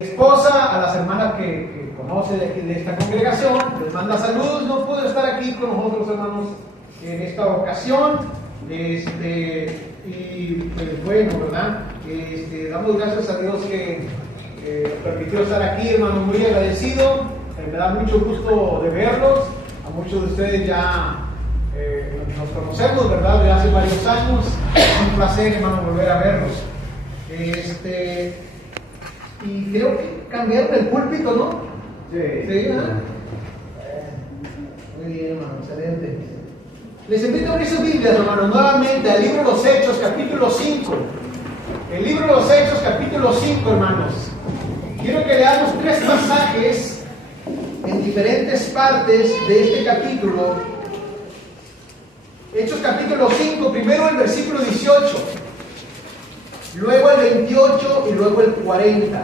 Esposa, a las hermanas que conoce de esta congregación, les manda saludos. No pudo estar aquí con nosotros, hermanos, en esta ocasión. Y pues bueno, ¿verdad? Damos gracias a Dios que permitió estar aquí, hermanos, muy agradecido. Me da mucho gusto de verlos. A muchos de ustedes ya nos conocemos, ¿verdad? De hace varios años. Es un placer, hermano, volver a verlos. Y creo que cambiaron el púlpito, ¿no? Sí, ¿verdad? Muy bien, hermano, excelente. Les invito a abrir sus Biblias, hermano, nuevamente al libro de los Hechos, capítulo 5. El libro de los Hechos, capítulo 5, hermanos. Quiero que leamos 3 pasajes en diferentes partes de este capítulo. Hechos, capítulo 5, primero el versículo 18. Luego el 28 y luego el 40.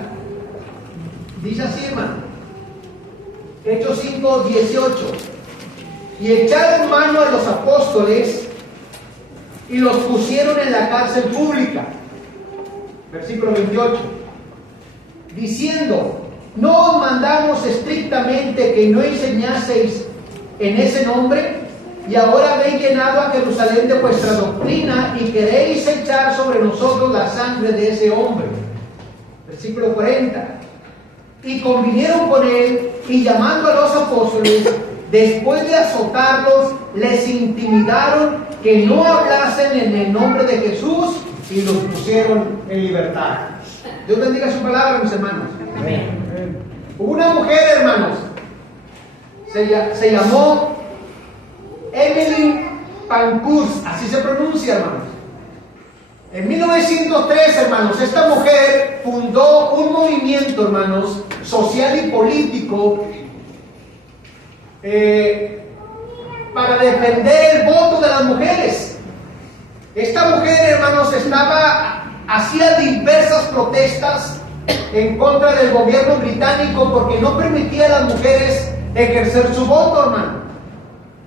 Dice así, hermano. Hechos 5, 18. Y echaron mano a los apóstoles y los pusieron en la cárcel pública. Versículo 28. Diciendo: ¿no os mandamos estrictamente que no enseñaseis en ese nombre? Y ahora habéis llenado a Jerusalén de vuestra doctrina y queréis echar sobre nosotros la sangre de ese hombre. Versículo 40. Y convinieron con él, y llamando a los apóstoles, después de azotarlos, les intimidaron que no hablasen en el nombre de Jesús, y los pusieron en libertad. Dios bendiga su palabra, mis hermanos. Amén. Una mujer, hermanos, se llamó Emily Pankhurst, así se pronuncia, hermanos. En 1903, hermanos, esta mujer fundó un movimiento, hermanos, social y político para defender el voto de las mujeres. Esta mujer, hermanos, hacía diversas protestas en contra del gobierno británico porque no permitía a las mujeres ejercer su voto, hermano.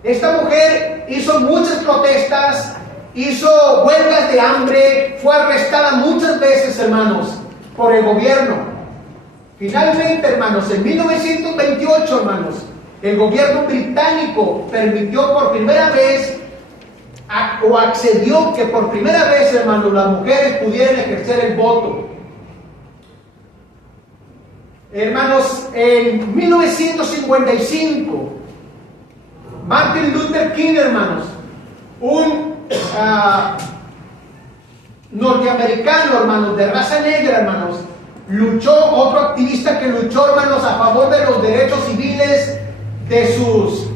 Esta mujer hizo muchas protestas, hizo huelgas de hambre, fue arrestada muchas veces, hermanos, por el gobierno. Finalmente, hermanos, en 1928, hermanos, el gobierno británico permitió por primera vez, o accedió que por primera vez, hermanos, las mujeres pudieran ejercer el voto. Hermanos, en 1955, Martin Luther King, hermanos, un norteamericano, hermanos, de raza negra, hermanos, otro activista que luchó, hermanos, a favor de los derechos civiles de sus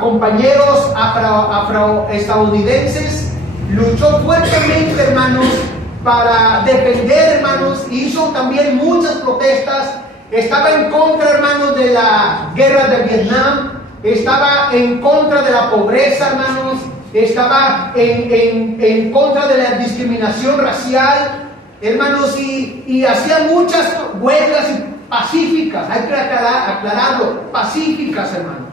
compañeros afroestadounidenses, luchó fuertemente, hermanos, para defender, hermanos, hizo también muchas protestas, estaba en contra, hermanos, de la guerra de Vietnam, estaba en contra de la pobreza, hermanos, estaba en contra de la discriminación racial, hermanos, y hacía muchas huelgas pacíficas, hay que aclararlo, pacíficas, hermanos,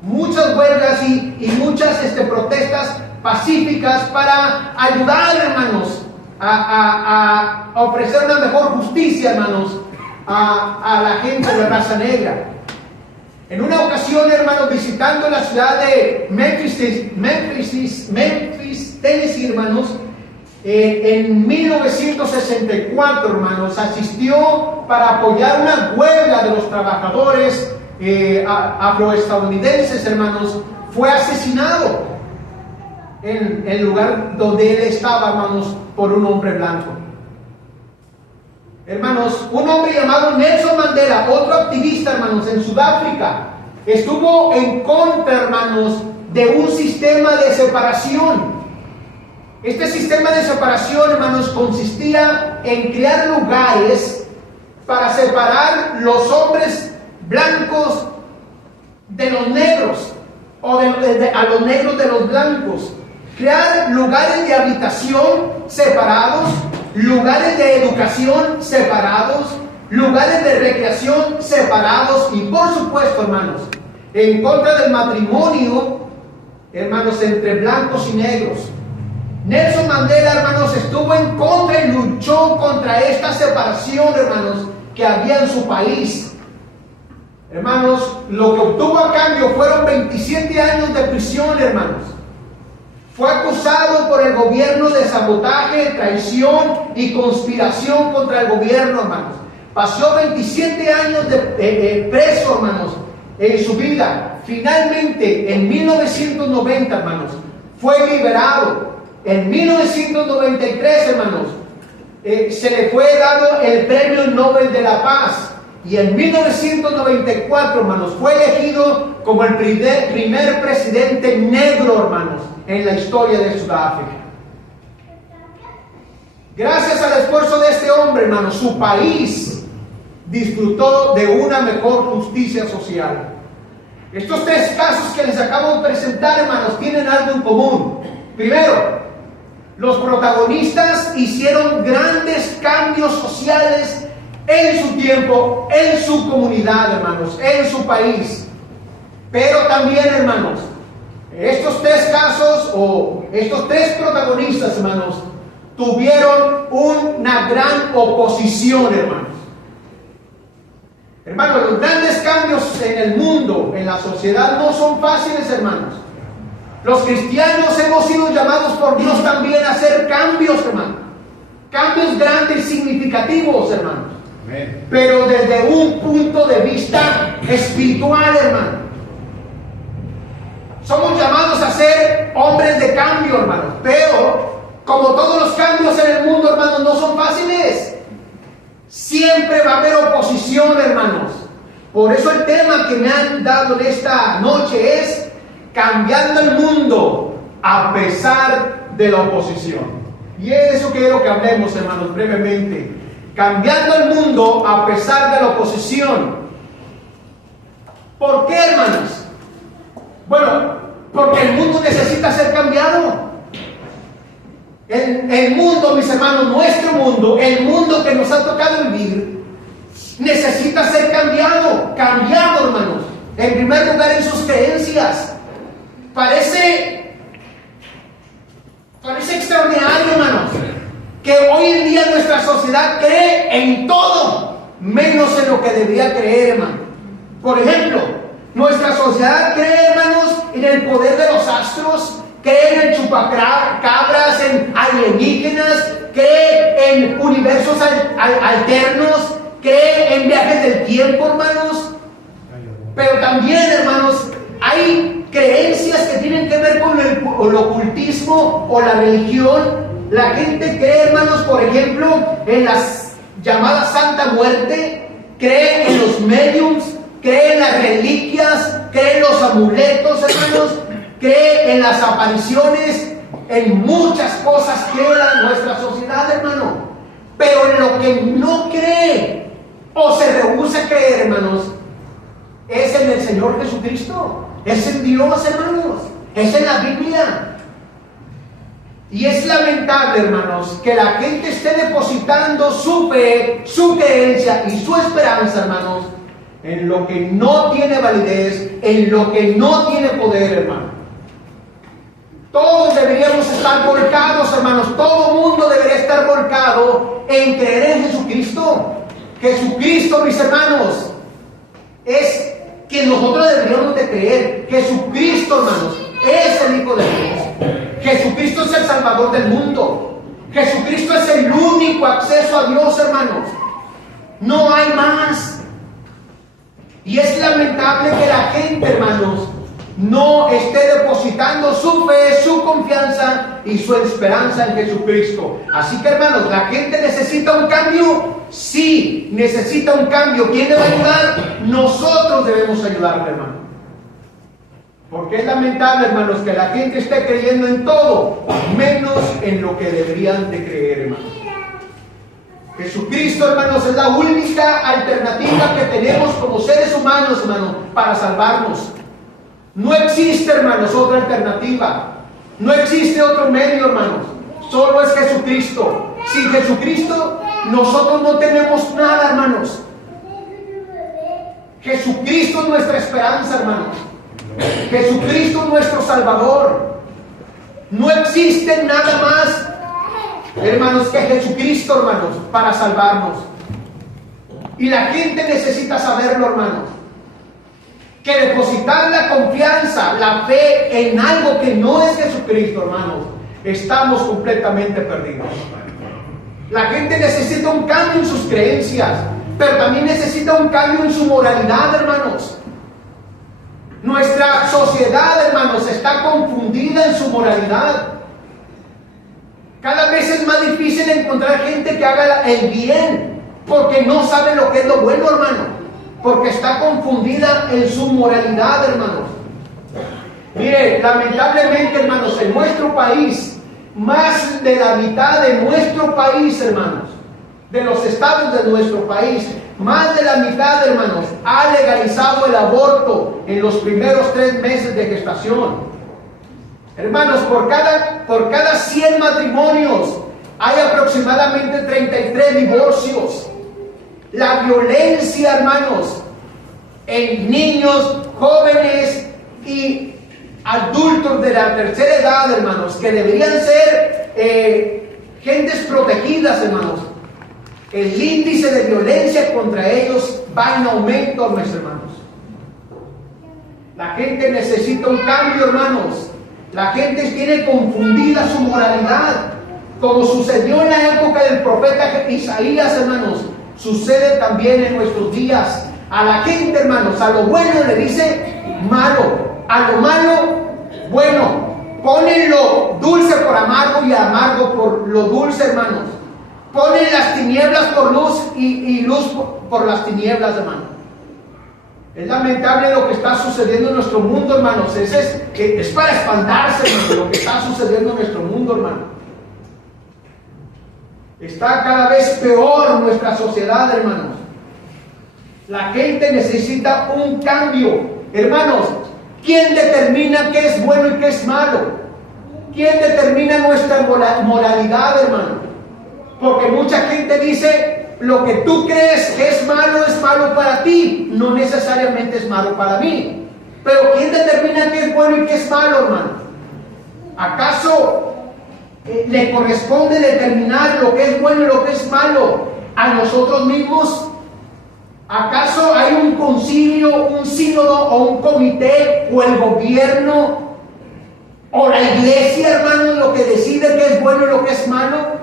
muchas huelgas y muchas protestas pacíficas para ayudar, hermanos, a ofrecer una mejor justicia, hermanos, a la gente de raza negra. En una ocasión, hermanos, visitando la ciudad de Memphis, Tennessee, hermanos, en 1964, hermanos, asistió para apoyar una huelga de los trabajadores afroestadounidenses, hermanos, fue asesinado en el lugar donde él estaba, hermanos, por un hombre blanco. Hermanos, un hombre llamado Nelson Mandela, otro activista, hermanos, en Sudáfrica, estuvo en contra, hermanos, de un sistema de separación. Este sistema de separación, hermanos, consistía en crear lugares para separar los hombres blancos de los negros, o a los negros de los blancos. Crear lugares de habitación separados, lugares de educación separados, lugares de recreación separados y, por supuesto, hermanos, en contra del matrimonio, hermanos, entre blancos y negros. Nelson Mandela, hermanos, estuvo en contra y luchó contra esta separación, hermanos, que había en su país. Hermanos, lo que obtuvo a cambio fueron 27 años de prisión, hermanos. Fue acusado por el gobierno de sabotaje, traición y conspiración contra el gobierno, hermanos. Pasó 27 años de preso, hermanos, en su vida. Finalmente, en 1990, hermanos, fue liberado. En 1993, hermanos, se le fue dado el Premio Nobel de la Paz. Y en 1994, hermanos, fue elegido como el primer presidente negro, hermanos, en la historia de Sudáfrica. Gracias al esfuerzo de este hombre, hermanos, su país disfrutó de una mejor justicia social. Estos tres casos que les acabo de presentar, hermanos, tienen algo en común. Primero, los protagonistas hicieron grandes cambios sociales en su tiempo, en su comunidad, hermanos, en su país. Pero también, hermanos, estos tres casos o estos tres protagonistas, hermanos, tuvieron una gran oposición, hermanos. Hermanos, los grandes cambios en el mundo, en la sociedad, no son fáciles, hermanos. Los cristianos hemos sido llamados por Dios también a hacer cambios, hermanos. Cambios grandes, significativos, hermanos. Amén. Pero desde un punto de vista espiritual, hermano. Somos llamados a ser hombres de cambio, hermanos. Pero, como todos los cambios en el mundo, hermanos, no son fáciles. Siempre va a haber oposición, hermanos. Por eso el tema que me han dado en esta noche es cambiando el mundo a pesar de la oposición. Y eso quiero que hablemos, hermanos, brevemente. Cambiando el mundo a pesar de la oposición. ¿Por qué, hermanos? Bueno, porque el mundo necesita ser cambiado. El mundo, mis hermanos, nuestro mundo, el mundo que nos ha tocado vivir, necesita ser cambiado, hermanos. En primer lugar, en sus creencias. Parece extraordinario, hermanos, que hoy en día nuestra sociedad cree en todo, menos en lo que debería creer, hermano. Por ejemplo, nuestra sociedad cree, hermanos, en el poder de los astros, cree en el chupacabras, en alienígenas, cree en universos alternos, cree en viajes del tiempo, hermanos. Pero también, hermanos, hay creencias que tienen que ver con el ocultismo o la religión. La gente cree, hermanos, por ejemplo, en las llamadas Santa Muerte, cree en los mediums, cree en las reliquias, cree en los amuletos, hermanos, cree en las apariciones, en muchas cosas cree nuestra sociedad, hermano. Pero en lo que no cree o se rehúsa a creer, hermanos, es en el Señor Jesucristo, es en Dios, hermanos, es en la Biblia. Y es lamentable, hermanos, que la gente esté depositando su fe, su creencia y su esperanza, hermanos, en lo que no tiene validez, en lo que no tiene poder, hermano. Todos deberíamos estar volcados, hermanos, todo mundo debería estar volcado en creer en Jesucristo. Jesucristo, mis hermanos, es quien nosotros deberíamos de creer. Jesucristo, hermanos, es el Hijo de Dios. Jesucristo es el Salvador del mundo. Jesucristo es el único acceso a Dios, hermanos. No hay más. Y es lamentable que la gente, hermanos, no esté depositando su fe, su confianza y su esperanza en Jesucristo. Así que, hermanos, ¿la gente necesita un cambio? Sí, necesita un cambio. ¿Quién le va a ayudar? Nosotros debemos ayudarle, hermano. Porque es lamentable, hermanos, que la gente esté creyendo en todo, menos en lo que deberían de creer, hermanos. Jesucristo, hermanos, es la única alternativa que tenemos como seres humanos, hermanos, para salvarnos. No existe, hermanos, otra alternativa. No existe otro medio, hermanos. Solo es Jesucristo. Sin Jesucristo, nosotros no tenemos nada, hermanos. Jesucristo es nuestra esperanza, hermanos. Jesucristo es nuestro Salvador. No existe nada más, hermanos, que Jesucristo, hermanos, para salvarnos. Y la gente necesita saberlo, hermanos. Que depositar la confianza, la fe en algo que no es Jesucristo, hermanos, estamos completamente perdidos. La gente necesita un cambio en sus creencias, pero también necesita un cambio en su moralidad, hermanos. Nuestra sociedad, hermanos, está confundida en su moralidad. Cada vez es más difícil encontrar gente que haga el bien, porque no sabe lo que es lo bueno, hermano. Porque está confundida en su moralidad, hermanos. Mire, lamentablemente, hermanos, en nuestro país, más de la mitad de nuestro país, hermanos, de los estados de nuestro país, más de la mitad, hermanos, ha legalizado el aborto en los primeros 3 meses de gestación. Hermanos, por cada 100 matrimonios hay aproximadamente 33 divorcios. La violencia, hermanos, en niños, jóvenes y adultos de la tercera edad, hermanos, que deberían ser gentes protegidas, hermanos. El índice de violencia contra ellos va en aumento, mis hermanos. La gente necesita un cambio, hermanos. La gente tiene confundida su moralidad, como sucedió en la época del profeta Isaías, hermanos. Sucede también en nuestros días. A la gente, hermanos, a lo bueno le dice malo, a lo malo bueno. Ponen lo dulce por amargo y amargo por lo dulce, hermanos. Ponen las tinieblas por luz y luz por las tinieblas, hermanos. Es lamentable lo que está sucediendo en nuestro mundo, hermanos. Es para espantarse, hermanos, lo que está sucediendo en nuestro mundo, hermano. Está cada vez peor nuestra sociedad, hermanos. La gente necesita un cambio. Hermanos, ¿quién determina qué es bueno y qué es malo? ¿Quién determina nuestra moralidad, hermano? Porque mucha gente dice, lo que tú crees que es malo para ti, no necesariamente es malo para mí. Pero ¿quién determina qué es bueno y qué es malo, hermano? ¿Acaso le corresponde determinar lo que es bueno y lo que es malo a nosotros mismos? ¿Acaso hay un concilio, un sínodo o un comité o el gobierno o la iglesia, hermanos, lo que decide qué es bueno y lo que es malo?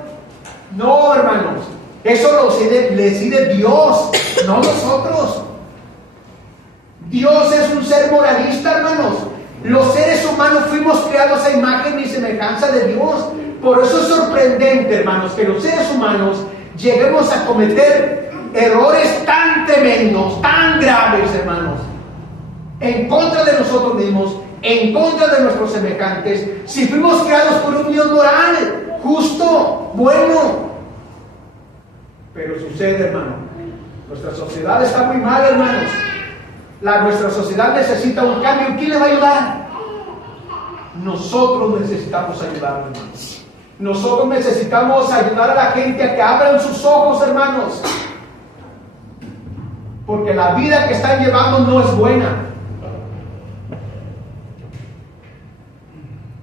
No, hermanos, eso lo decide Dios, no nosotros. Dios es un ser moralista, hermanos. Los seres humanos fuimos creados a imagen y semejanza de Dios. Por eso es sorprendente, hermanos, que los seres humanos lleguemos a cometer errores tan tremendos, tan graves, hermanos, en contra de nosotros mismos, en contra de nuestros semejantes, si fuimos creados por un Dios moral, justo, bueno. Pero sucede, hermano, nuestra sociedad está muy mal, hermanos. Nuestra sociedad necesita un cambio. ¿Quién le va a ayudar? Nosotros necesitamos ayudar, hermanos. Nosotros necesitamos ayudar a la gente a que abran sus ojos, hermanos. Porque la vida que están llevando no es buena.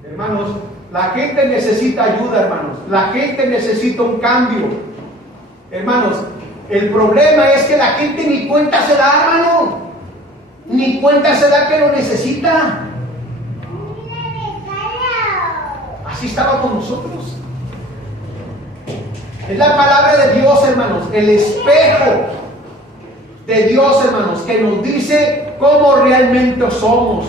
Hermanos, la gente necesita ayuda, hermanos. La gente necesita un cambio. Hermanos, el problema es que la gente ni cuenta se da, hermano. Ni cuenta se da que lo necesita. Así estaba con nosotros. Es la palabra de Dios, hermanos, el espejo de Dios, hermanos, que nos dice cómo realmente somos.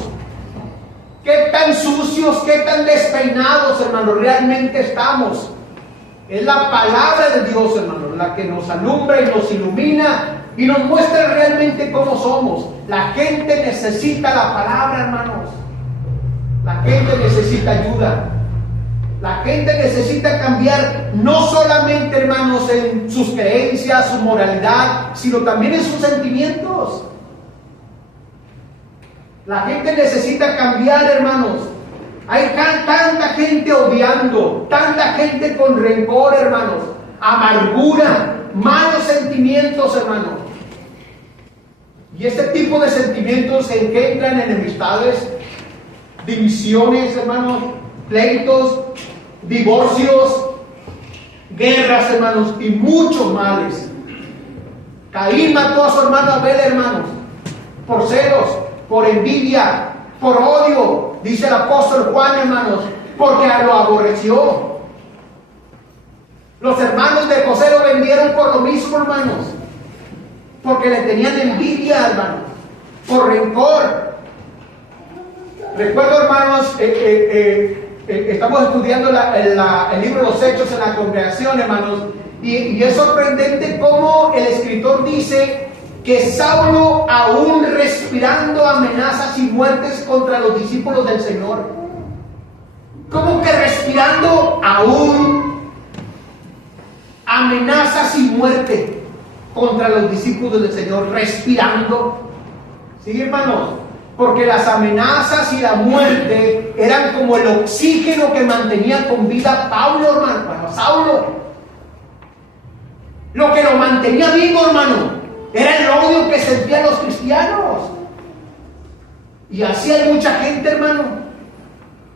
Qué tan sucios, qué tan despeinados, hermanos, realmente estamos. Es la palabra de Dios, hermanos, la que nos alumbra y nos ilumina y nos muestra realmente cómo somos. La gente necesita la palabra, hermanos. La gente necesita ayuda. La gente necesita cambiar, no solamente, hermanos, en sus creencias, su moralidad, sino también en sus sentimientos. La gente necesita cambiar, hermanos. Hay tanta gente odiando, tanta gente con rencor, hermanos, amargura, malos sentimientos, hermanos. Y este tipo de sentimientos engendran enemistades, divisiones, hermanos, pleitos, divorcios, guerras, hermanos, y muchos males. Caín mató a su hermano Abel, hermanos, por celos, por envidia, por odio, dice el apóstol Juan, hermanos, porque lo aborreció. Los hermanos de José lo vendieron por lo mismo, hermanos, porque le tenían envidia, hermanos, por rencor. Recuerdo, hermanos, estamos estudiando el libro de los Hechos en la congregación, hermanos, y es sorprendente cómo el escritor dice que Saulo, aún respirando amenazas y muertes contra los discípulos del Señor. ¿Cómo que respirando aún amenazas y muerte contra los discípulos del Señor? Respirando. ¿Sí, hermanos? Porque las amenazas y la muerte eran como el oxígeno que mantenía con vida a Pablo, hermano, a Saulo. Lo que lo mantenía vivo, hermano, era el odio que sentían los cristianos. Y así hay mucha gente, hermano,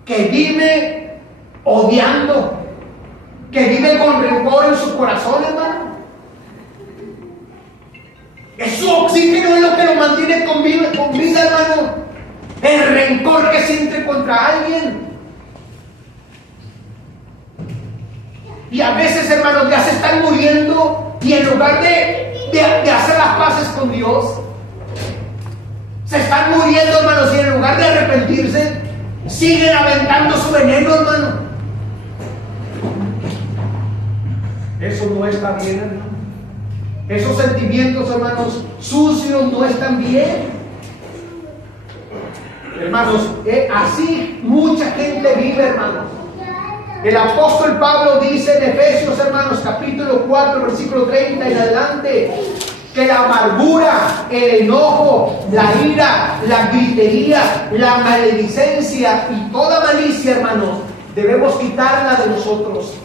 que vive odiando, que vive con rencor en su corazón, hermano. Es su oxígeno, es lo que lo mantiene con vida, hermano. El rencor que siente contra alguien. Y a veces, hermanos, ya se están muriendo y en lugar de hacer las paces con Dios, se están muriendo, hermanos, y en lugar de arrepentirse, siguen aventando su veneno, hermano. Eso no está bien, hermano. Esos sentimientos, hermanos, sucios no están bien. Hermanos, así mucha gente vive, hermanos. El apóstol Pablo dice en Efesios, hermanos, capítulo 4, versículo 30 en adelante, que la amargura, el enojo, la ira, la gritería, la maledicencia y toda malicia, hermanos, debemos quitarla de nosotros.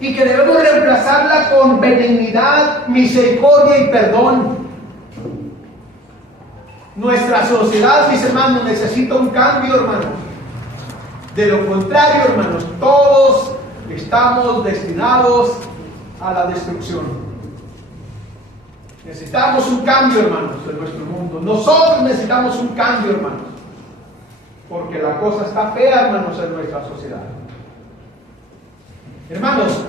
Y que debemos reemplazarla con benignidad, misericordia y perdón. Nuestra sociedad, mis hermanos, necesita un cambio, hermanos. De lo contrario, hermanos, todos estamos destinados a la destrucción. Necesitamos un cambio, hermanos, en nuestro mundo. Nosotros necesitamos un cambio, hermanos. Porque la cosa está fea, hermanos, en nuestra sociedad. Hermanos,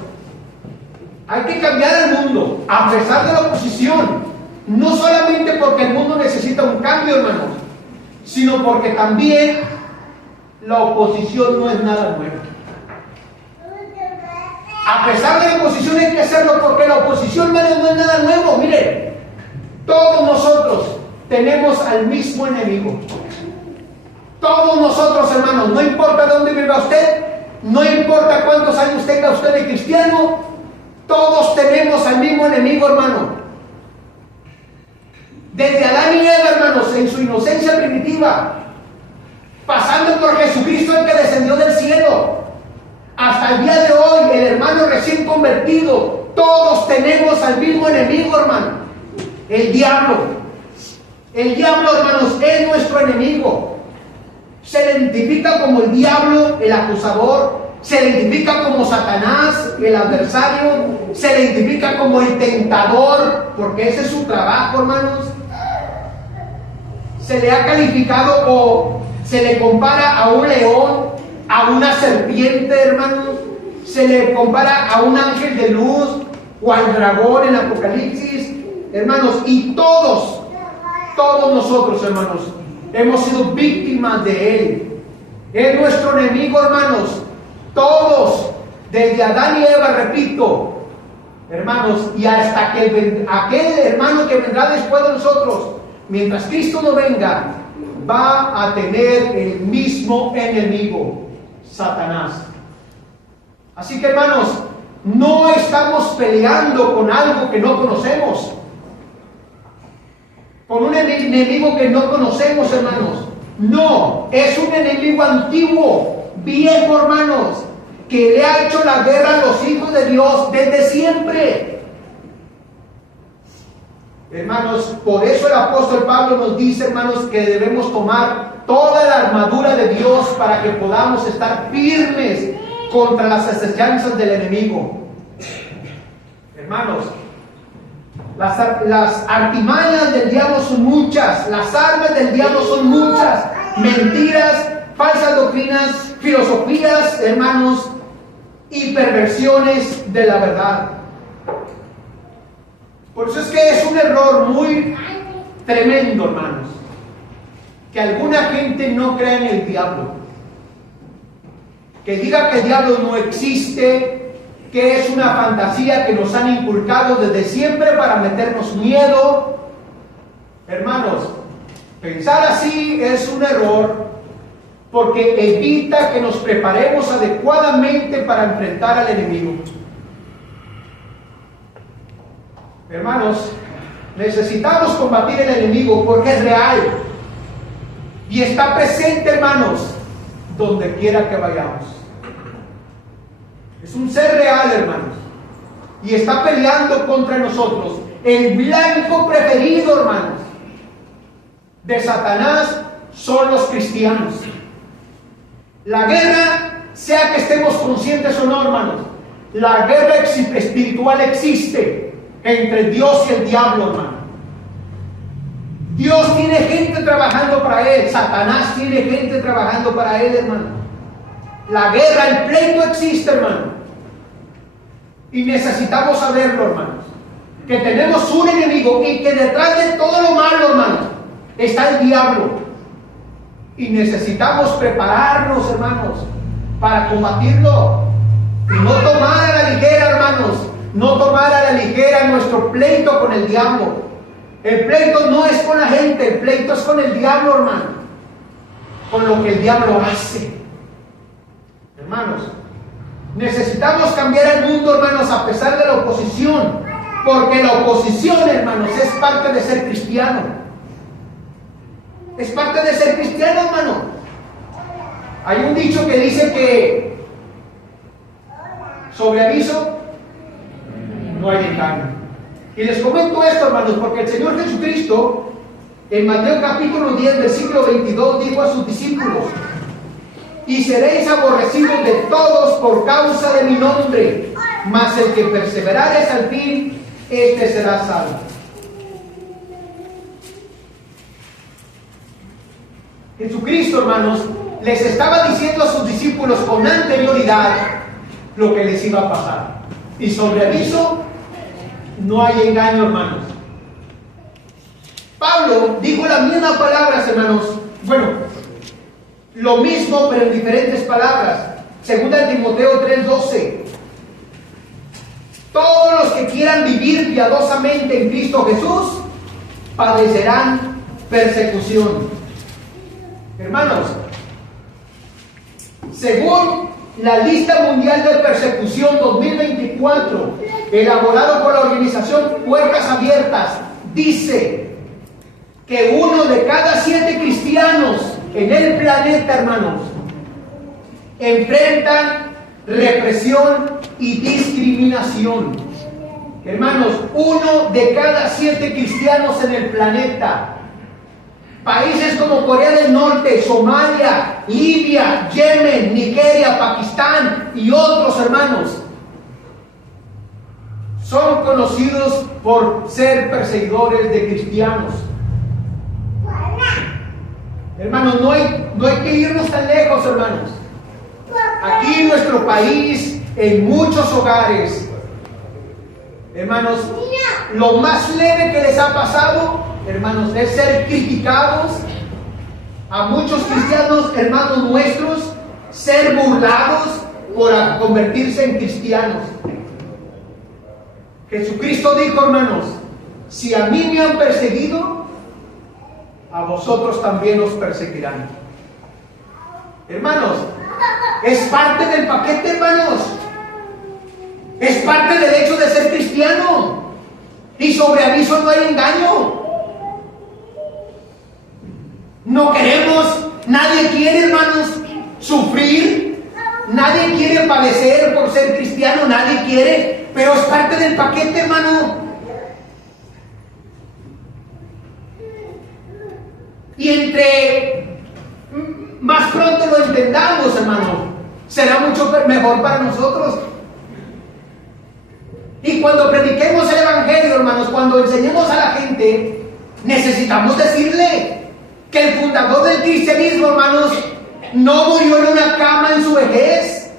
hay que cambiar el mundo a pesar de la oposición, no solamente porque el mundo necesita un cambio, hermanos, sino porque también la oposición no es nada nuevo. A pesar de la oposición hay que hacerlo porque la oposición, hermanos, no es nada nuevo. Mire, todos nosotros tenemos al mismo enemigo. Todos nosotros, hermanos, no importa dónde viva usted, no importa cuántos años tenga usted de cristiano, todos tenemos al mismo enemigo, hermano. Desde Adán y Eva, hermanos, en su inocencia primitiva, pasando por Jesucristo, el que descendió del cielo, hasta el día de hoy, el hermano recién convertido, todos tenemos al mismo enemigo, hermano, el diablo. El diablo, hermanos, es nuestro enemigo. Se le identifica como el diablo, el acusador. Se le identifica como Satanás, el adversario. Se le identifica como el tentador, porque ese es su trabajo, hermanos. Se le ha calificado o se le compara a un león, a una serpiente, hermanos. Se le compara a un ángel de luz o al dragón en Apocalipsis, hermanos. Y todos nosotros, hermanos, hemos sido víctimas de él. Es nuestro enemigo, hermanos. Todos, desde Adán y Eva, repito, hermanos, y hasta que aquel hermano que vendrá después de nosotros, mientras Cristo no venga, va a tener el mismo enemigo, Satanás. Así que, hermanos, no estamos peleando con algo que no conocemos, con un enemigo que no conocemos, hermanos. No, es un enemigo antiguo, viejo, hermanos, que le ha hecho la guerra a los hijos de Dios desde siempre. Hermanos, por eso el apóstol Pablo nos dice, hermanos, que debemos tomar toda la armadura de Dios para que podamos estar firmes contra las acechanzas del enemigo. Hermanos, Las artimañas del diablo son muchas, las armas del diablo son muchas, mentiras, falsas doctrinas, filosofías, hermanos, y perversiones de la verdad. Por eso es que es un error muy tremendo, hermanos, que alguna gente no crea en el diablo, que diga que el diablo no existe, que es una fantasía que nos han inculcado desde siempre para meternos miedo. Hermanos, pensar así es un error, porque evita que nos preparemos adecuadamente para enfrentar al enemigo. Hermanos, necesitamos combatir el enemigo porque es real y está presente, hermanos, donde quiera que vayamos. Es un ser real, hermanos, y está peleando contra nosotros. El blanco preferido, hermanos, de Satanás son los cristianos. La guerra, sea que estemos conscientes o no, hermanos, la guerra espiritual existe entre Dios y el diablo, hermano. Dios tiene gente trabajando para él, Satanás tiene gente trabajando para él, hermano. La guerra, el pleito existe, hermano. Y necesitamos saberlo, hermanos, que tenemos un enemigo y que detrás de todo lo malo, hermanos, está el diablo. Y necesitamos prepararnos, hermanos, para combatirlo. Y no tomar a la ligera, hermanos, no tomar a la ligera nuestro pleito con el diablo. El pleito no es con la gente, el pleito es con el diablo, hermano. Con lo que el diablo hace. Hermanos, necesitamos cambiar el mundo, hermanos, a pesar de la oposición. Porque la oposición, hermanos, es parte de ser cristiano. Es parte de ser cristiano, hermano. Hay un dicho que dice que sobre aviso no hay engaño. Y les comento esto, hermanos, porque el Señor Jesucristo, en Mateo capítulo 10, versículo 22, dijo a sus discípulos: y seréis aborrecidos de todos por causa de mi nombre, mas el que perseverare hasta el fin, este será salvo. Jesucristo, hermanos, les estaba diciendo a sus discípulos con anterioridad lo que les iba a pasar. Y sobre aviso no hay engaño, hermanos. Pablo dijo las mismas palabras, hermanos. Bueno, lo mismo, pero en diferentes palabras. Segunda de Timoteo 3:12. Todos los que quieran vivir piadosamente en Cristo Jesús padecerán persecución. Hermanos, según la lista mundial de persecución 2024, elaborado por la organización Puertas Abiertas, dice que 1 de cada 7 cristianos en el planeta, hermanos, enfrentan represión y discriminación. Hermanos, 1 de cada 7 cristianos en el planeta. Países como Corea del Norte, Somalia, Libia, Yemen, Nigeria, Pakistán y otros, hermanos, son conocidos por ser perseguidores de cristianos. Hermanos, no hay que irnos tan lejos, hermanos. Aquí en nuestro país, en muchos hogares, hermanos, lo más leve que les ha pasado, hermanos, es ser criticados. A muchos cristianos, hermanos nuestros, ser burlados por convertirse en cristianos. Jesucristo dijo, hermanos: si a mí me han perseguido, a vosotros también os perseguirán. Hermanos, es parte del paquete, hermanos. Es parte del hecho de ser cristiano. Y sobre aviso no hay engaño. No queremos, nadie quiere, hermanos, sufrir. Nadie quiere padecer por ser cristiano, nadie quiere. Pero es parte del paquete, hermano. Y entre más pronto lo entendamos, hermano, será mucho mejor para nosotros. Y cuando prediquemos el Evangelio, hermanos, cuando enseñemos a la gente, necesitamos decirle que el fundador del cristianismo, hermanos, no murió en una cama en su vejez.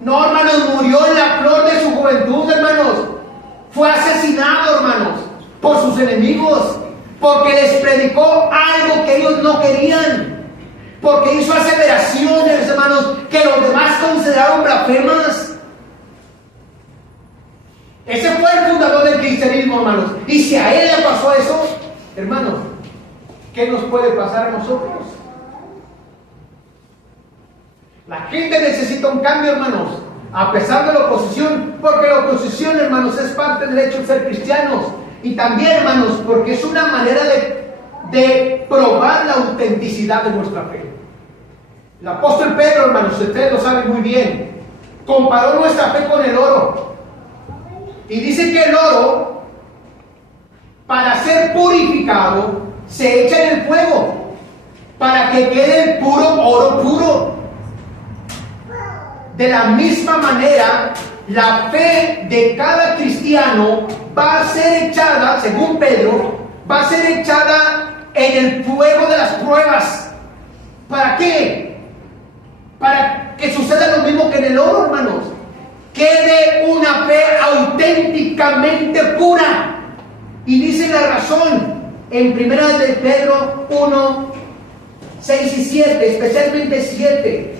No, hermanos, murió en la flor de su juventud, hermanos. Fue asesinado, hermanos, por sus enemigos, porque les predicó algo que ellos no querían, porque hizo aseveraciones, hermanos, que los demás consideraron blasfemas. Ese fue el fundador del cristianismo, hermanos. Y si a él le pasó eso, hermanos, ¿qué nos puede pasar a nosotros? La gente necesita un cambio, hermanos, a pesar de la oposición, porque la oposición, hermanos, es parte del hecho de ser cristianos. Y también, hermanos, porque es una manera de probar la autenticidad de nuestra fe. El apóstol Pedro, hermanos, ustedes lo saben muy bien, comparó nuestra fe con el oro. Y dice que el oro, para ser purificado, se echa en el fuego, para que quede el puro oro puro. De la misma manera, la fe de cada cristiano va a ser echada, según Pedro, va a ser echada en el fuego de las pruebas. ¿Para qué? Para que suceda lo mismo que en el oro, hermanos. Quede una fe auténticamente pura. Y dice la razón en 1 de Pedro 1, 6 y 7, especialmente 7.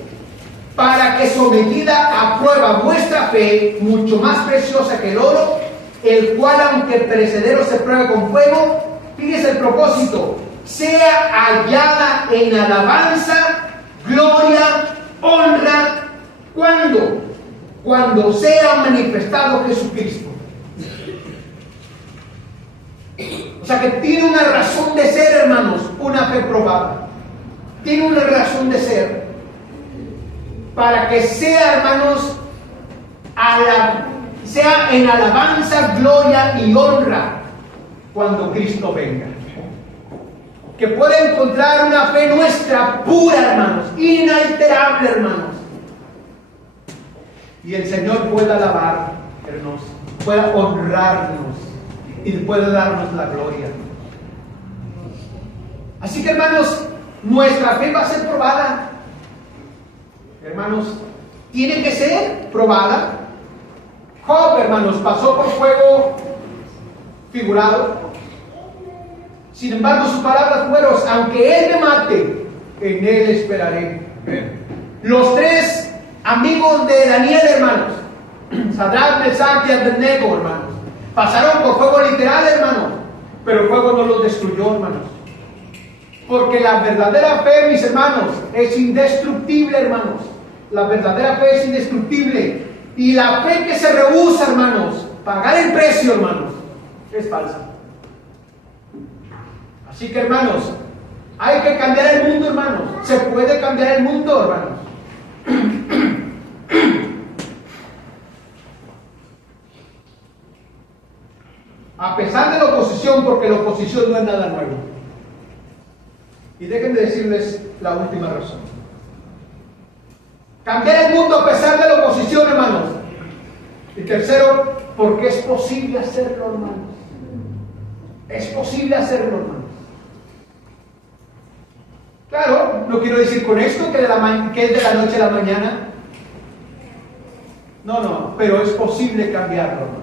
Para que sometida a prueba vuestra fe, mucho más preciosa que el oro, el cual aunque perecedero se pruebe con fuego, fíjese el propósito, sea hallada en alabanza, gloria, honra, ¿cuándo? Cuando sea manifestado Jesucristo. O sea que tiene una razón de ser, hermanos, una fe probada. Tiene una razón de ser. Para que sea, hermanos, sea en alabanza, gloria y honra cuando Cristo venga. Que pueda encontrar una fe nuestra pura, hermanos, inalterable, hermanos. Y el Señor pueda alabarnos, pueda honrarnos y pueda darnos la gloria. Así que, hermanos, nuestra fe va a ser probada. Hermanos, tiene que ser probada. Job, hermanos, pasó por fuego figurado. Sin embargo, sus palabras fueron: aunque él me mate, en él esperaré. Los tres amigos de Daniel, hermanos, Sadrach, Mesach y Abednego, hermanos, pasaron por fuego literal, hermanos, pero el fuego no los destruyó, hermanos. Porque la verdadera fe, mis hermanos, es indestructible, hermanos. La verdadera fe es indestructible. Y la fe que se rehúsa, hermanos, pagar el precio, hermanos, es falsa. Así que, hermanos, hay que cambiar el mundo, hermanos. Se puede cambiar el mundo, hermanos. A pesar de la oposición, porque la oposición no es nada nuevo. Y déjenme decirles la última razón. Cambiar el mundo a pesar de la oposición, hermanos. Y tercero, porque es posible hacerlo, hermanos. Es posible hacerlo, hermanos. Claro, no quiero decir con esto que es de la noche a la mañana. No, pero es posible cambiarlo, hermanos.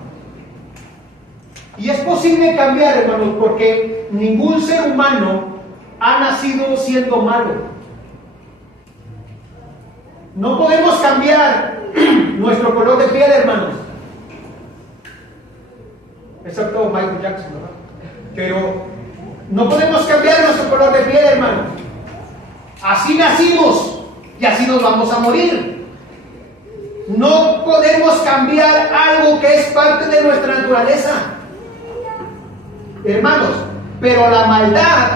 Y es posible cambiar, hermanos, porque ningún ser humano ha nacido siendo malo. No podemos cambiar nuestro color de piel, hermanos. Excepto Michael Jackson, ¿verdad? Pero no podemos cambiar nuestro color de piel, hermanos. Así nacimos y así nos vamos a morir. No podemos cambiar algo que es parte de nuestra naturaleza, hermanos. Pero la maldad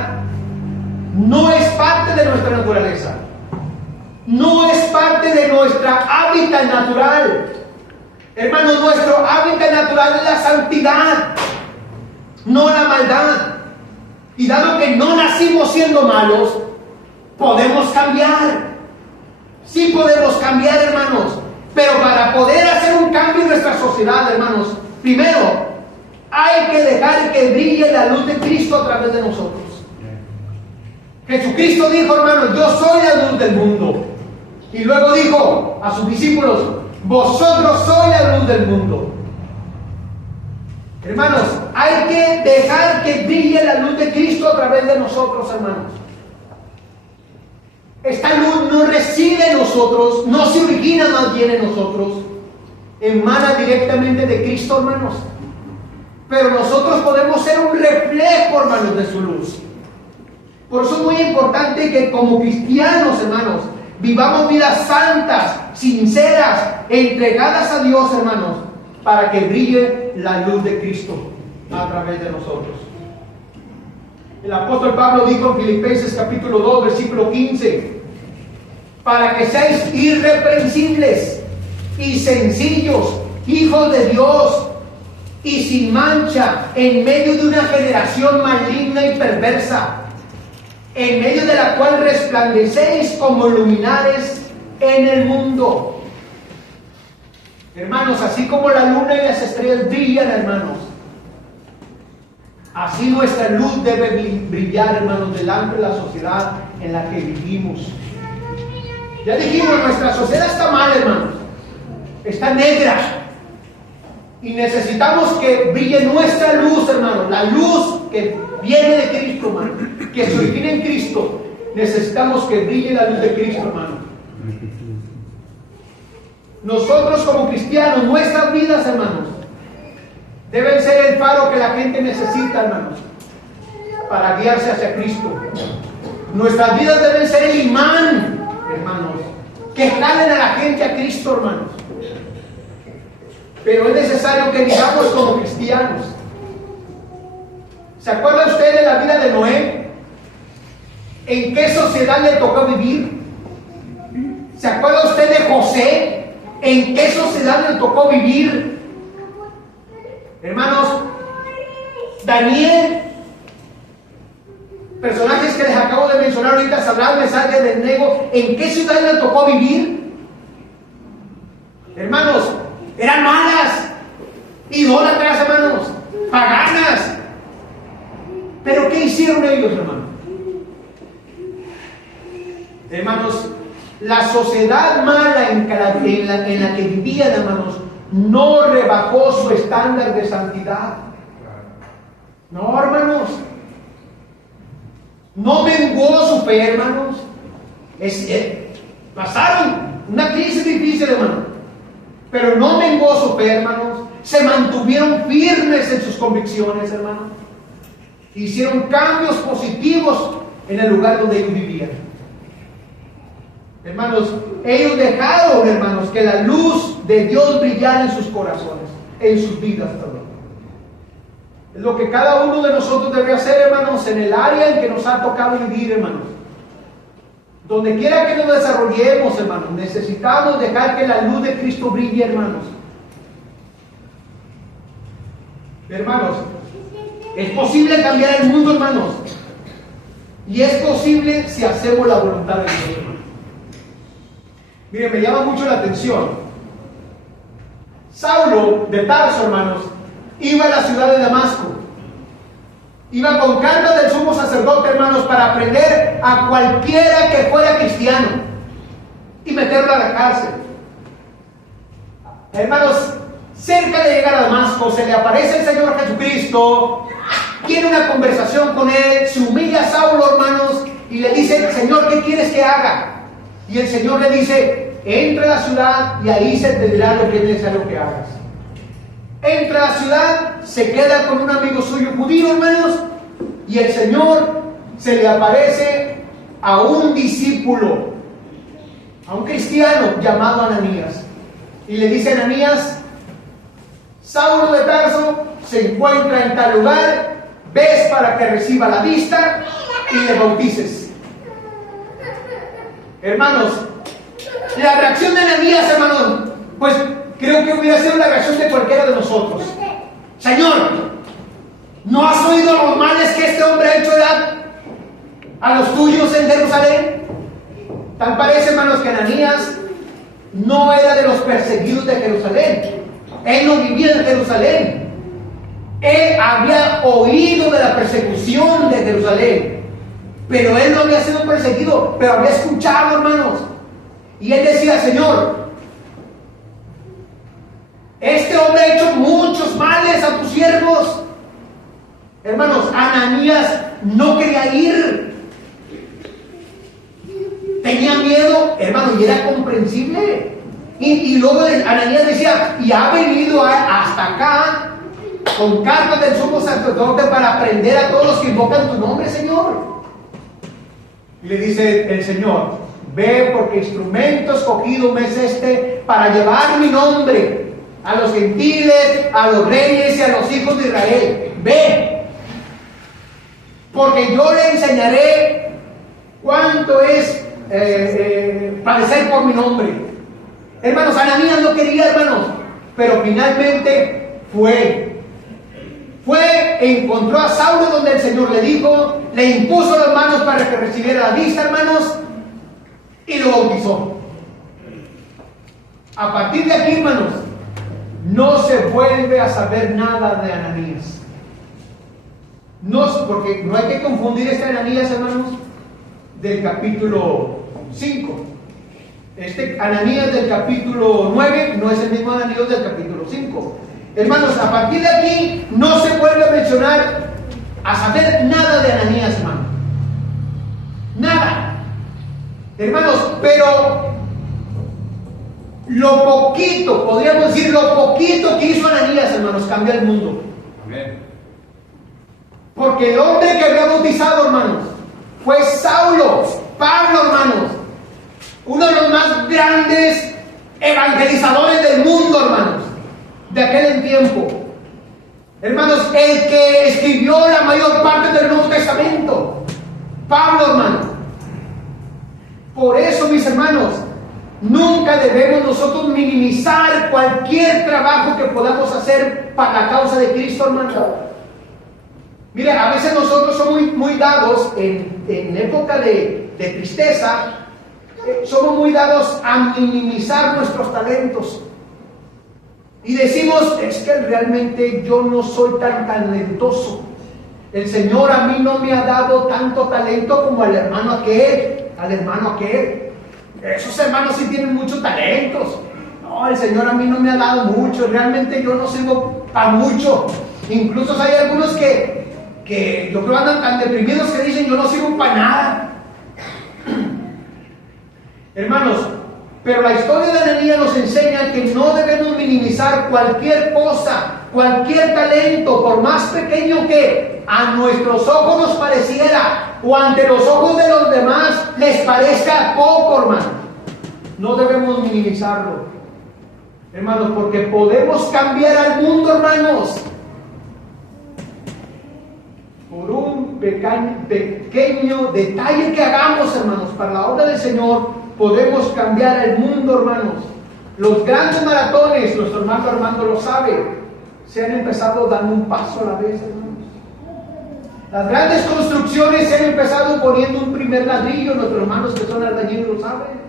no es parte de nuestra naturaleza. No es parte de nuestra hábitat natural. Hermanos, nuestro hábitat natural es la santidad, no la maldad. Y dado que no nacimos siendo malos, podemos cambiar. Sí podemos cambiar, hermanos. Pero para poder hacer un cambio en nuestra sociedad, hermanos, Primero, hay que dejar que brille la luz de Cristo a través de nosotros. Jesucristo dijo, hermanos, yo soy la luz del mundo. Y luego dijo a sus discípulos, vosotros sois la luz del mundo. Hermanos, hay que dejar que brille la luz de Cristo a través de nosotros, hermanos. Esta luz no reside en nosotros, no se origina más bien en nosotros, emana directamente de Cristo, hermanos. Pero nosotros podemos ser un reflejo, hermanos, de su luz. Por eso es muy importante que como cristianos, hermanos, vivamos vidas santas, sinceras, entregadas a Dios, hermanos, para que brille la luz de Cristo a través de nosotros. El apóstol Pablo dijo en Filipenses capítulo 2, versículo 15, para que seáis irreprensibles y sencillos, hijos de Dios, y sin mancha, en medio de una generación maligna y perversa, en medio de la cual resplandecéis como luminares en el mundo. Hermanos, así como la luna y las estrellas brillan, hermanos, así nuestra luz debe brillar, hermanos, delante de la sociedad en la que vivimos. Ya dijimos, nuestra sociedad está mal, hermanos, está negra, y necesitamos que brille nuestra luz, hermanos, la luz que viene de Cristo, hermano, que se origina en Cristo. Necesitamos que brille la luz de Cristo, hermano. Nosotros como cristianos, nuestras vidas, hermanos, deben ser el faro que la gente necesita, hermanos, para guiarse hacia Cristo. Nuestras vidas deben ser el imán, hermanos, que jalen a la gente a Cristo, hermanos. Pero es necesario que vivamos como cristianos. ¿Se acuerda usted de la vida de Noé? ¿En qué sociedad le tocó vivir? ¿Se acuerda usted de José? ¿En qué sociedad le tocó vivir? Hermanos, Daniel, personajes que les acabo de mencionar ahorita, Sadrach, Mesach y Abednego, ¿en qué ciudad le tocó vivir? Hermanos, eran malas, idólatras, hermanos, paganas. ¿Pero qué hicieron ellos, hermanos? Hermanos, la sociedad mala en la que vivían, hermanos, no rebajó su estándar de santidad. No, hermanos. No menguó su fe, hermanos. Pasaron una crisis difícil, hermanos, pero no menguó su fe, hermanos. Se mantuvieron firmes en sus convicciones, hermanos. Hicieron cambios positivos en el lugar donde ellos vivían. Hermanos, ellos dejaron, hermanos, que la luz de Dios brillara en sus corazones, en sus vidas también. Es lo que cada uno de nosotros debe hacer, hermanos, en el área en que nos ha tocado vivir, hermanos. Donde quiera que nos desarrollemos, hermanos, necesitamos dejar que la luz de Cristo brille, hermanos. Hermanos, es posible cambiar el mundo, hermanos. Y es posible si hacemos la voluntad de Dios, hermanos. Miren, me llama mucho la atención. Saulo de Tarso, hermanos, iba a la ciudad de Damasco. Iba con cartas del sumo sacerdote, hermanos, para prender a cualquiera que fuera cristiano y meterlo a la cárcel. Hermanos, cerca de llegar a Damasco, se le aparece el Señor Jesucristo, tiene una conversación con él, se humilla a Saulo, hermanos, y le dice: Señor, ¿qué quieres que haga? Y el Señor le dice: entra a la ciudad y ahí se te dirá lo que es necesario que hagas. Entra a la ciudad, se queda con un amigo suyo judío, hermanos, y el Señor se le aparece a un discípulo, a un cristiano llamado Ananías, y le dice a Ananías: Saulo de Tarso se encuentra en tal lugar, ves para que reciba la vista y le bautices. Hermanos, la reacción de Ananías, hermanos, pues creo que hubiera sido la reacción de cualquiera de nosotros. Señor, ¿no has oído los males que este hombre ha hecho a los tuyos en Jerusalén? Tal parece, hermanos, que Ananías no era de los perseguidos de Jerusalén. él no vivía en Jerusalén. Él había oído de la persecución de Jerusalén, pero él no había sido perseguido, pero había escuchado, hermanos. Y él decía: Señor, este hombre ha hecho muchos males a tus siervos. Hermanos, Ananías no quería ir. Tenía miedo, hermano, y era comprensible. Y luego Ananías decía: y ha venido hasta acá con cartas del sumo sacerdote para prender a todos los que invocan tu nombre, Señor. Y le dice el Señor: ve, porque instrumento escogido me es este para llevar mi nombre a los gentiles, a los reyes y a los hijos de Israel. Ve, porque yo le enseñaré cuánto es padecer por mi nombre. Hermanos, Ananías no quería, hermanos, pero finalmente fue, encontró a Saulo donde el Señor le dijo, le impuso las manos para que recibiera la vista, hermanos, y lo bautizó. A partir de aquí, hermanos, no se vuelve a saber nada de Ananías. No, porque no hay que confundir este Ananías, hermanos, del capítulo 5. Este Ananías del capítulo 9 no es el mismo Ananías del capítulo 5. Hermanos, a partir de aquí no se vuelve a mencionar, a saber nada de Ananías, hermano. Nada. Hermanos, pero lo poquito, podríamos decir, lo poquito que hizo Ananías, hermanos, cambió el mundo. Amén. Porque el hombre que había bautizado, hermanos, fue Saulo, Pablo, hermanos, uno de los más grandes evangelizadores del mundo, hermanos, de aquel tiempo. Hermanos, el que escribió la mayor parte del Nuevo Testamento, Pablo, hermano. Por eso, mis hermanos, nunca debemos nosotros minimizar cualquier trabajo que podamos hacer para la causa de Cristo, hermano. Mire, a veces nosotros somos muy dados en época de tristeza, somos muy dados a minimizar nuestros talentos. Y decimos: es que realmente yo no soy tan talentoso. El Señor a mí no me ha dado tanto talento como al hermano aquel, Esos hermanos sí tienen muchos talentos. No, el Señor a mí no me ha dado mucho. Realmente yo no sirvo para mucho. Incluso hay algunos que yo creo andan tan deprimidos que dicen: yo no sirvo para nada. Hermanos, pero la historia de Ananías nos enseña que no debemos minimizar cualquier cosa, cualquier talento, por más pequeño que a nuestros ojos nos pareciera, o ante los ojos de los demás les parezca poco, hermano. No debemos minimizarlo, hermanos, porque podemos cambiar al mundo, hermanos. Por un pequeño detalle que hagamos, hermanos, para la obra del Señor, podemos cambiar el mundo, hermanos. Los grandes maratones, nuestro hermano Armando lo sabe, se han empezado dando un paso a la vez, hermanos. Las grandes construcciones se han empezado poniendo un primer ladrillo, nuestros hermanos que son albañiles lo saben.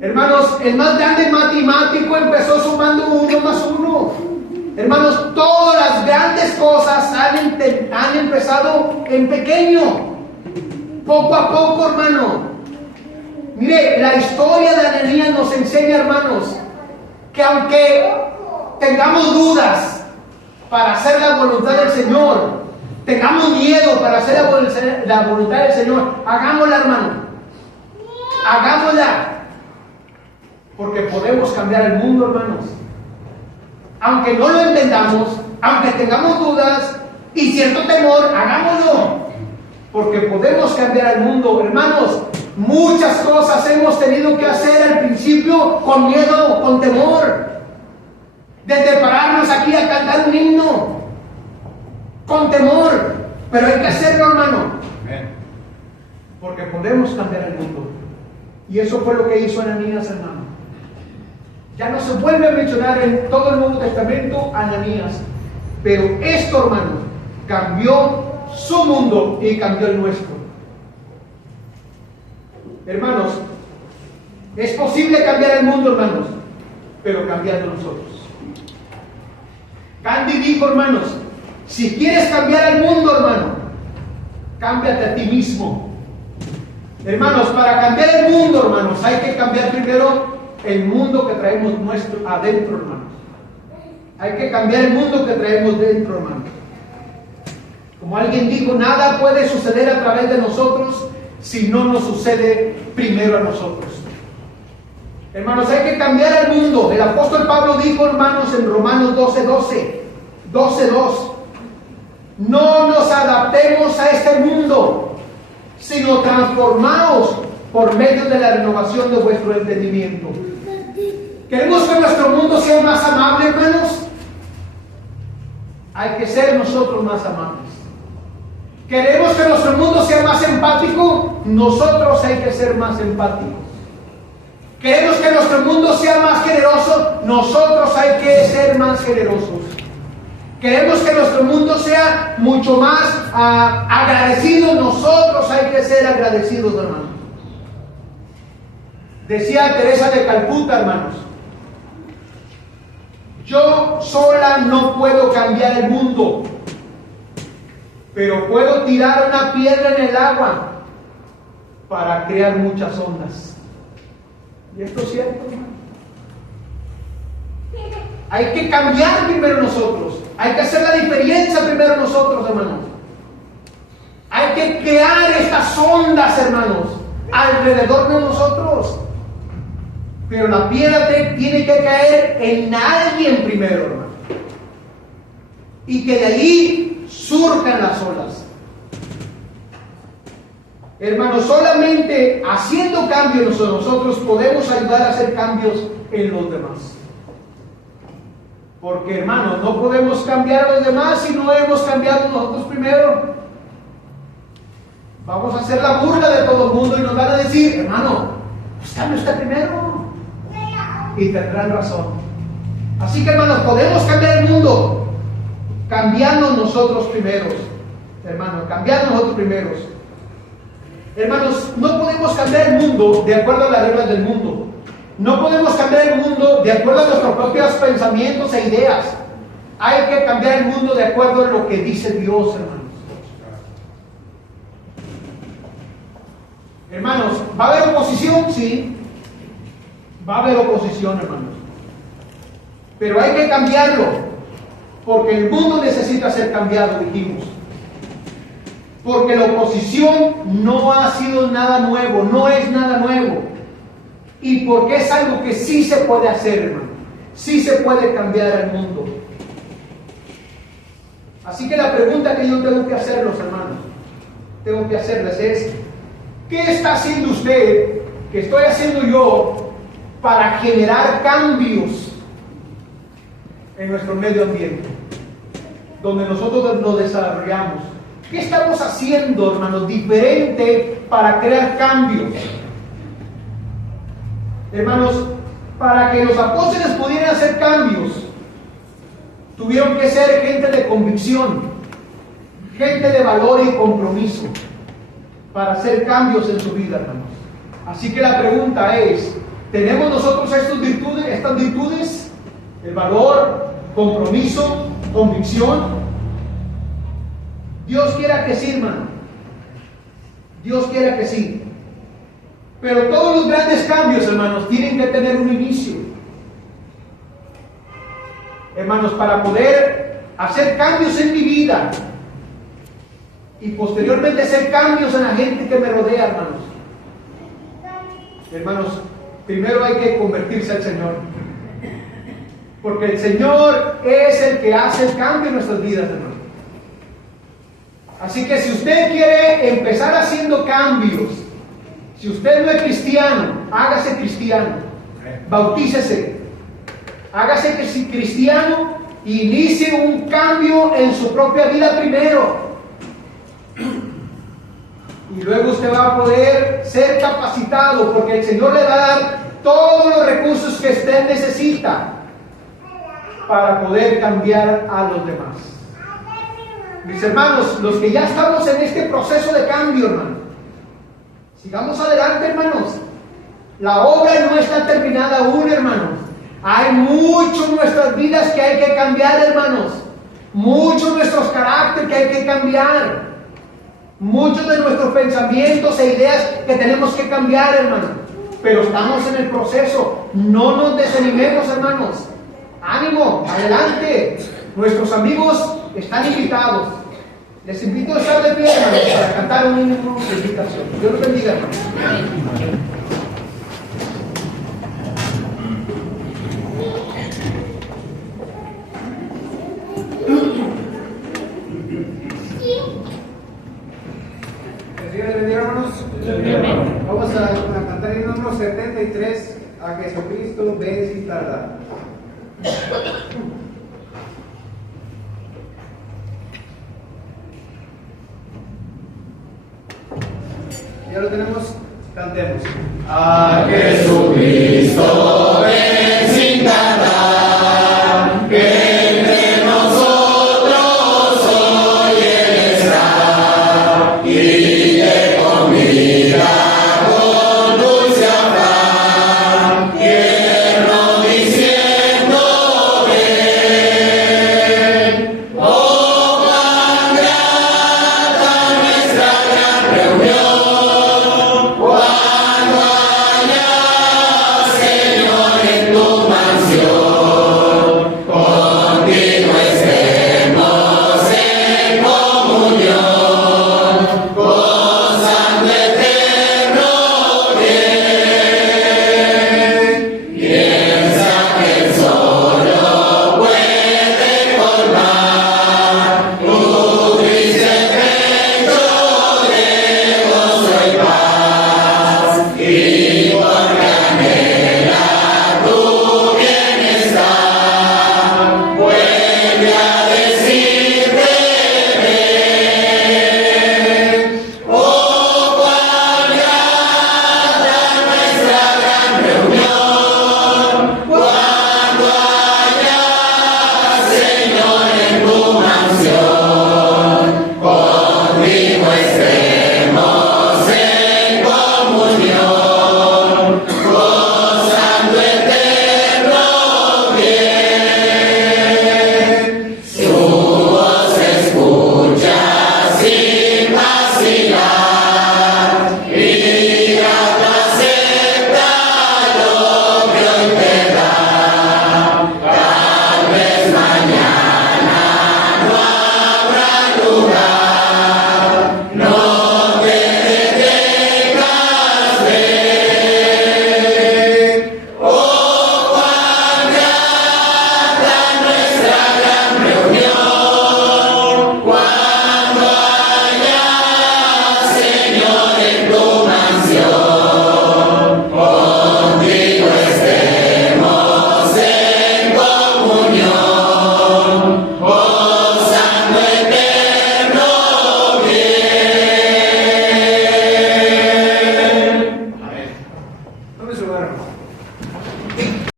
Hermanos, el más grande matemático empezó sumando 1 más 1. Hermanos, todas las grandes cosas han empezado en pequeño, poco a poco, hermano. Mire, la historia de Ananías nos enseña, hermanos, que aunque tengamos dudas para hacer la voluntad del Señor, tengamos miedo para hacer la voluntad del Señor, hagámosla, hermano. Hagámosla. Porque podemos cambiar el mundo, hermanos. Aunque no lo entendamos, aunque tengamos dudas y cierto temor, hagámoslo. Porque podemos cambiar el mundo, hermanos. Muchas cosas hemos tenido que hacer al principio con miedo, con temor. Desde pararnos aquí a cantar un himno, con temor. Pero hay que hacerlo, hermano. Porque podemos cambiar el mundo. Y eso fue lo que hizo Ananías, hermano. Ya no se vuelve a mencionar en todo el Nuevo Testamento Ananías. Pero esto, hermano, cambió su mundo y cambió el nuestro. Hermanos, es posible cambiar el mundo, hermanos, pero cambiando nosotros. Gandhi dijo, hermanos, si quieres cambiar el mundo, hermano, cámbiate a ti mismo. Hermanos, para cambiar el mundo, hermanos, hay que cambiar primero el mundo que traemos nuestro adentro, hermanos. Hay que cambiar el mundo que traemos dentro, hermanos. Como alguien dijo, nada puede suceder a través de nosotros si no nos sucede primero a nosotros. Hermanos, hay que cambiar el mundo. El apóstol Pablo dijo, hermanos, en Romanos 12:2, no nos adaptemos a este mundo, sino transformaos por medio de la renovación de vuestro entendimiento. ¿Queremos que nuestro mundo sea más amable, hermanos? Hay que ser nosotros más amables. ¿Queremos que nuestro mundo sea más empático? Nosotros hay que ser más empáticos. ¿Queremos que nuestro mundo sea más generoso? Nosotros hay que ser más generosos. ¿Queremos que nuestro mundo sea mucho más agradecido? Nosotros hay que ser agradecidos, hermanos. Decía Teresa de Calcuta, hermanos, yo sola no puedo cambiar el mundo, pero puedo tirar una piedra en el agua para crear muchas ondas. ¿Y esto es cierto, hermano? Hay que cambiar primero nosotros. Hay que hacer la diferencia primero nosotros, hermanos. Hay que crear estas ondas, hermanos, alrededor de nosotros. Pero la piedra tiene que caer en alguien primero, hermano. Y que de ahí surjan las olas. Hermanos, solamente haciendo cambios nosotros podemos ayudar a hacer cambios en los demás. Porque, hermanos, no podemos cambiar a los demás si no hemos cambiado nosotros primero. Vamos a hacer la burla de todo el mundo y nos van a decir, hermano, pues cambia usted primero. Y tendrán razón. Así que, hermanos, podemos cambiar el mundo cambiando nosotros primeros. Hermanos, cambiando nosotros primeros. Hermanos, no podemos cambiar el mundo de acuerdo a las reglas del mundo. No podemos cambiar el mundo de acuerdo a nuestros propios pensamientos e ideas. Hay que cambiar el mundo de acuerdo a lo que dice Dios, hermanos. Hermanos, ¿va a haber oposición? Sí. Va a haber oposición, hermanos. Pero hay que cambiarlo, porque el mundo necesita ser cambiado, dijimos. Porque la oposición no ha sido nada nuevo, no es nada nuevo. Y porque es algo que sí se puede hacer, hermano. Sí se puede cambiar el mundo. Así que la pregunta que yo tengo que hacerlos, hermanos, tengo que hacerles es, ¿qué está haciendo usted, qué estoy haciendo yo, para generar cambios en nuestro medio ambiente, donde nosotros nos desarrollamos? ¿Qué estamos haciendo, hermanos, diferente para crear cambios? Hermanos, para que los apóstoles pudieran hacer cambios, tuvieron que ser gente de convicción, gente de valor y compromiso, para hacer cambios en su vida, hermanos. Así que la pregunta es, ¿tenemos nosotros estas virtudes? El valor, compromiso, convicción. Dios quiera que sí, hermano. Dios quiera que sí. Pero todos los grandes cambios, hermanos, tienen que tener un inicio. Hermanos, para poder hacer cambios en mi vida y posteriormente hacer cambios en la gente que me rodea, hermanos. Hermanos, primero hay que convertirse al Señor. Porque el Señor es el que hace el cambio en nuestras vidas, hermanos. Así que si usted quiere empezar haciendo cambios, si usted no es cristiano, hágase cristiano, bautícese, hágase cristiano e inicie un cambio en su propia vida primero. Y luego usted va a poder ser capacitado, porque el Señor le va a dar todos los recursos que usted necesita para poder cambiar a los demás. Mis hermanos, los que ya estamos en este proceso de cambio, hermanos, sigamos adelante, hermanos. La obra no está terminada aún, hermanos. Hay mucho en nuestras vidas que hay que cambiar, hermanos. Muchos de nuestros caracteres que hay que cambiar. Muchos de nuestros pensamientos e ideas que tenemos que cambiar, hermanos. Pero estamos en el proceso. No nos desanimemos, hermanos. Ánimo, adelante. Nuestros amigos están invitados. Les invito a estar de pie, hermanos, para cantar un himno de invitación. Dios los bendiga, hermanos. Vamos a cantar el número 73, a Jesucristo ven sin tardar. Ya lo tenemos, cantemos. A Jesucristo ven sin tardar.